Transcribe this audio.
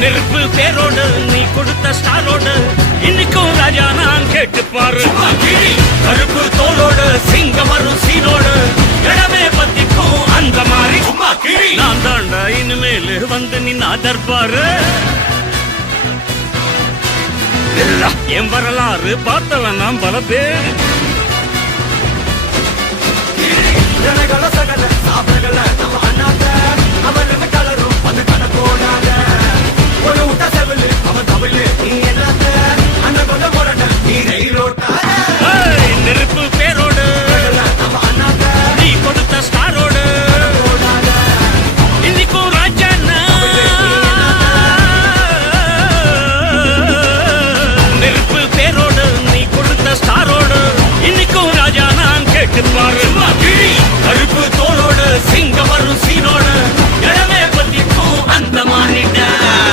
நெருப்பு பேரோடு நீ கொடுத்த ஸ்டாரோடு இன்னைக்கும் ராஜா நான் கேட்டு பாரு. கருப்பு தோளோடு சிங்கம் வரும் சீனோடு இடமே பத்திக்கும் அந்த மாதிரி நான் தாண்டா இனிமேல் வந்து நின்னா தர்பாரு. என் வரலாறு பார்த்தவன் நாம் பல பேர். சகல சாப்பிடல நம்ம அண்ணாத்த அவருக்கு கலரும் அது கணக்கோட